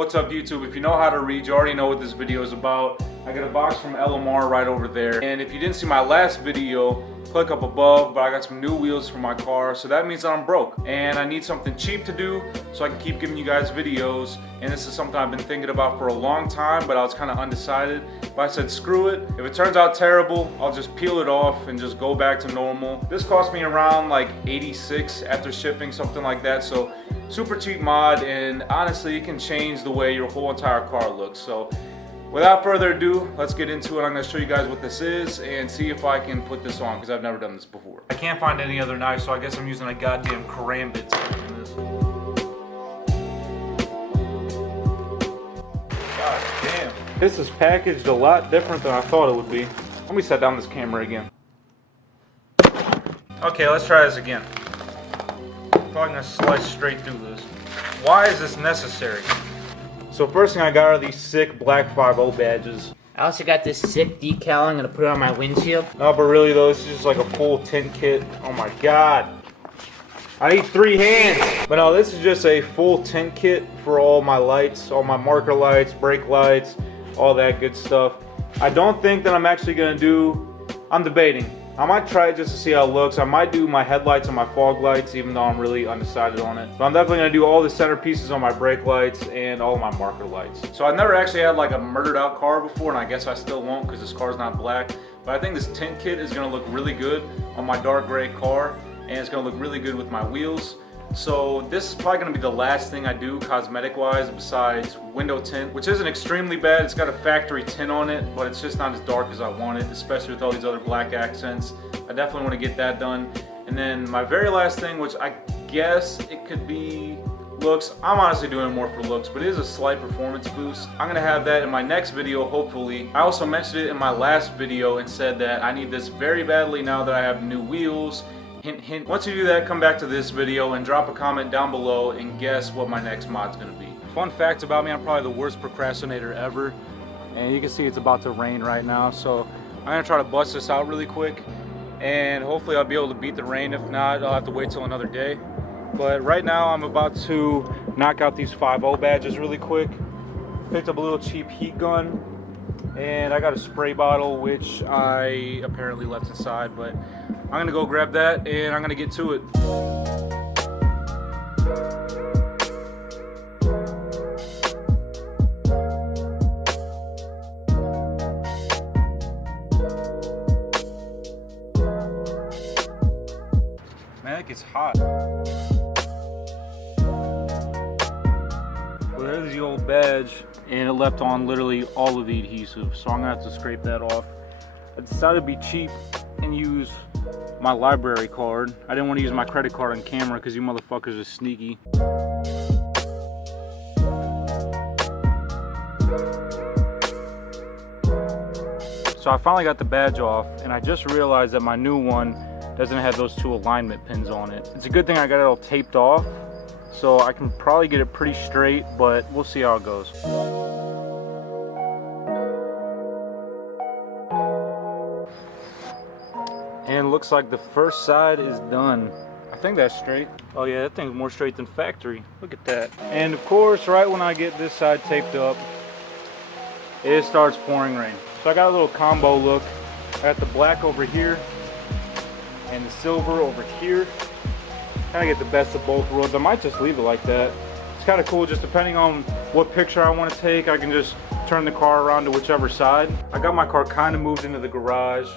What's up YouTube? If you know how to read, you already know what this video is about. I got a box from LMR right over there. And if you didn't see my last video, click up above, but I got some new wheels for my car. So that means that I'm broke. And I need something cheap to do so I can keep giving you guys videos. And this is something I've been thinking about for a long time, but I was kind of undecided. But I said, screw it. If it turns out terrible, I'll just peel it off and just go back to normal. This cost me around like 86 after shipping, something like that. So super cheap mod, and honestly it can change the way your whole entire car looks. So without further ado, let's get into it. I'm going to show you guys what this is and see if I can put this on, because I've never done this before. I can't find any other knife, so I guess I'm using a goddamn karambit to do this. God damn. This is packaged a lot different than I thought it would be. Let me set down this camera again. Okay, let's try this again. Probably gonna slice straight through this. Why is this necessary? So first thing I got are these sick black 5.0 badges. I also got this sick decal. I'm gonna put it on my windshield. No, but really though, this is just like a full tint kit. Oh my god. I need 3 hands. But no, this is just a full tint kit for all my lights, all my marker lights, brake lights, all that good stuff. I don't think that I'm actually gonna do, I'm debating. I might try it just to see how it looks. I might do my headlights and my fog lights, even though I'm really undecided on it. But I'm definitely gonna do all the center pieces on my brake lights and all my marker lights. So I've never actually had like a murdered out car before, and I guess I still won't because this car's not black. But I think this tint kit is gonna look really good on my dark gray car, and it's gonna look really good with my wheels. So this is probably gonna be the last thing I do cosmetic wise besides window tint, which isn't extremely bad. It's got a factory tint on it, but it's just not as dark as I want it, especially with all these other black accents. I definitely want to get that done. And then my very last thing, which I guess it could be looks. I'm honestly doing it more for looks, but it is a slight performance boost. I'm gonna have that in my next video, hopefully. I also mentioned it in my last video and said that I need this very badly now that I have new wheels. Hint, hint. Once you do that, come back to this video and drop a comment down below and guess what my next mod's gonna be. Fun fact about me, I'm probably the worst procrastinator ever. And you can see it's about to rain right now, so I'm gonna try to bust this out really quick. And hopefully I'll be able to beat the rain. If not, I'll have to wait till another day. But right now I'm about to knock out these 5.0 badges really quick. Picked up a little cheap heat gun. And I got a spray bottle, which I apparently left inside, but I'm gonna go grab that and I'm gonna get to it. Man, that gets hot. Well, there's the old badge, and it left on literally all of the adhesive, so I'm gonna have to scrape that off. I decided to be cheap and use my library card. I didn't want to use my credit card on camera because you motherfuckers are sneaky. So I finally got the badge off, and I just realized that my new one doesn't have those 2 alignment pins on it. It's a good thing I got it all taped off, so I can probably get it pretty straight, but we'll see how it goes. And it looks like the first side is done. I think that's straight. Oh yeah, that thing's more straight than factory. Look at that. And of course, right when I get this side taped up, it starts pouring rain. So I got a little combo look. I got the black over here and the silver over here. Kind of get the best of both worlds. I might just leave it like that. It's kind of cool, just depending on what picture I want to take, I can just turn the car around to whichever side. I got my car kind of moved into the garage.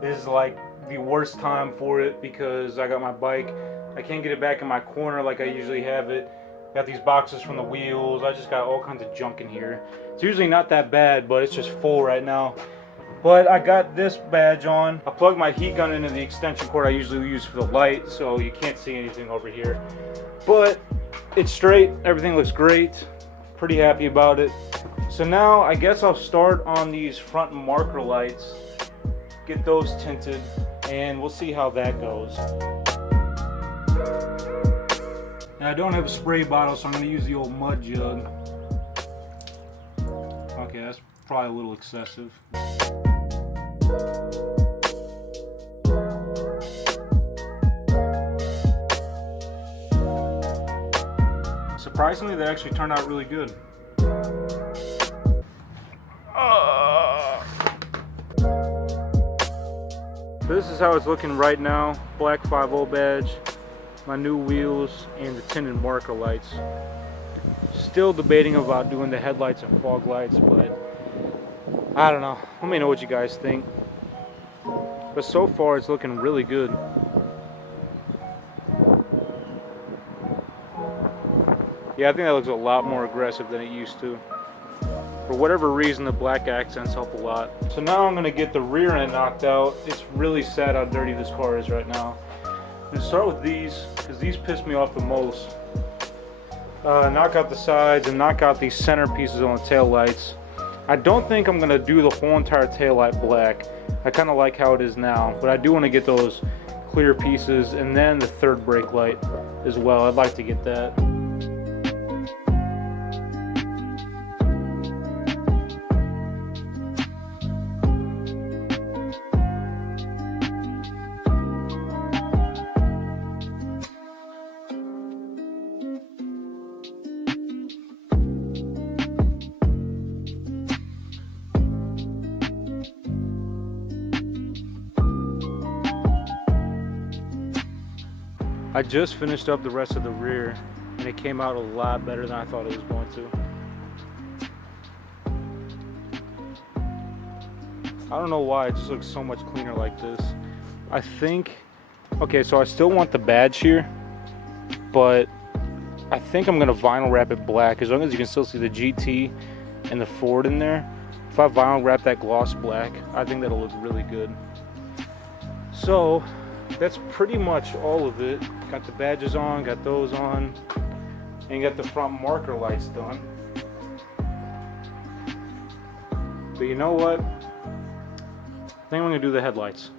This is like the worst time for it because I got my bike. I can't get it back in my corner like I usually have it. Got these boxes from the wheels. I just got all kinds of junk in here. It's usually not that bad, but it's just full right now. But I got this badge on. I plugged my heat gun into the extension cord I usually use for the light, so you can't see anything over here. But it's straight, everything looks great. Pretty happy about it. So now I guess I'll start on these front marker lights, get those tinted, and we'll see how that goes. Now I don't have a spray bottle, so I'm going to use the old mud jug. Okay, that's probably a little excessive. Surprisingly, they actually turned out really good. This is how it's looking right now. Black 5.0 badge, my new wheels, and the tinted marker lights. Still debating about doing the headlights and fog lights, but I don't know. Let me know what you guys think. But so far it's looking really good. Yeah, I think that looks a lot more aggressive than it used to. For whatever reason, the black accents help a lot. So now I'm gonna get the rear end knocked out. It's really sad how dirty this car is right now. I'm gonna start with these, because these piss me off the most. Knock out the sides and knock out these center pieces on the tail lights. I don't think I'm gonna do the whole entire tail light black. I kind of like how it is now, but I do want to get those clear pieces, and then the third brake light as well. I'd like to get that. I just finished up the rest of the rear, and it came out a lot better than I thought it was going to. I don't know why, it just looks so much cleaner like this. I think, okay, so I still want the badge here, but I think I'm gonna vinyl wrap it black, as long as you can still see the GT and the Ford in there. If I vinyl wrap that gloss black, I think that'll look really good. So that's pretty much all of it. Got the badges on, got those on, and got the front marker lights done. But you know what? I think I'm gonna do the headlights,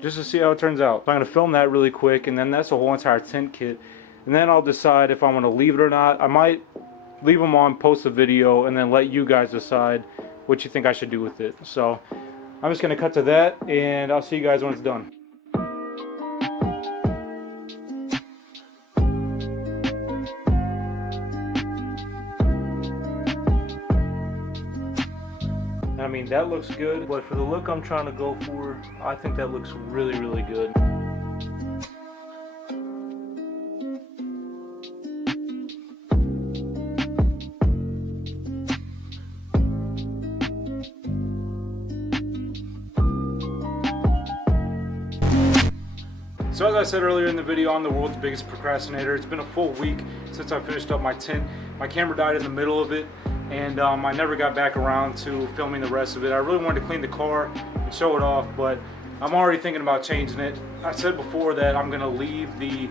just to see how it turns out. So I'm gonna film that really quick, and then that's the whole entire tint kit. And then I'll decide if I want to leave it or not. I might leave them on, post a video, and then let you guys decide what you think I should do with it. So I'm just gonna cut to that, and I'll see you guys when it's done. I mean, that looks good, but for the look I'm trying to go for, I think that looks really, really good. So as I said earlier in the video, I'm the world's biggest procrastinator. It's been a full week since I finished up my tint. My camera died in the middle of it, and I never got back around to filming the rest of it. I really wanted to clean the car and show it off, but I'm already thinking about changing it. I said before that I'm gonna leave the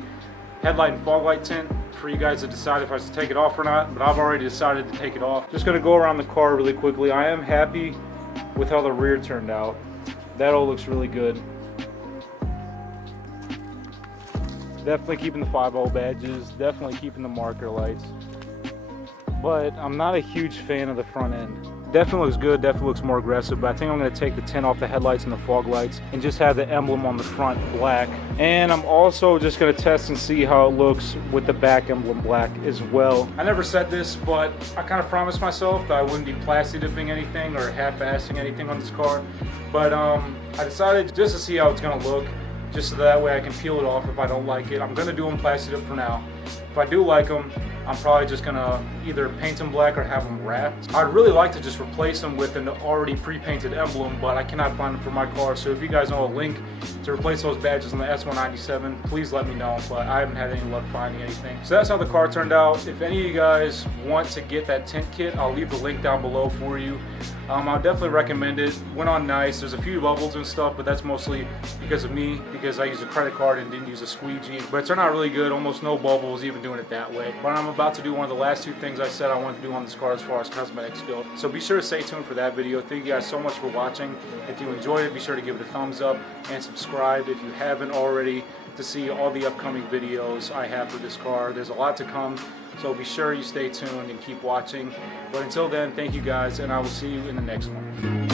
headlight and fog light tint for you guys to decide if I should take it off or not, but I've already decided to take it off. Just gonna go around the car really quickly. I am happy with how the rear turned out. That all looks really good. Definitely keeping the 5.0 badges, definitely keeping the marker lights. But I'm not a huge fan of the front end. Definitely looks good, definitely looks more aggressive, but I think I'm gonna take the tint off the headlights and the fog lights and just have the emblem on the front black. And I'm also just gonna test and see how it looks with the back emblem black as well. I never said this, but I kind of promised myself that I wouldn't be plasti dipping anything or half-assing anything on this car. But I decided just to see how it's gonna look, just so that way I can peel it off if I don't like it. I'm gonna do them plasti dip for now. If I do like them, I'm probably just gonna either paint them black or have them wrapped. I'd really like to just replace them with an already pre-painted emblem, but I cannot find them for my car. So if you guys know a link to replace those badges on the S197, please let me know, but I haven't had any luck finding anything. So that's how the car turned out. If any of you guys want to get that tint kit, I'll leave the link down below for you. I'll definitely recommend it. Went on nice. There's a few bubbles and stuff, but that's mostly because of me, because I used a credit card and didn't use a squeegee. But it turned out really good, almost no bubbles, even doing it that way. But I'm about to do one of the last two things I said I wanted to do on this car as far as cosmetics go. So be sure to stay tuned for that video. Thank you guys so much for watching. If you enjoyed it, be sure to give it a thumbs up and subscribe if you haven't already, to see all the upcoming videos I have for this car. There's a lot to come, so be sure you stay tuned and keep watching. But until then, thank you guys, and I will see you in the next one.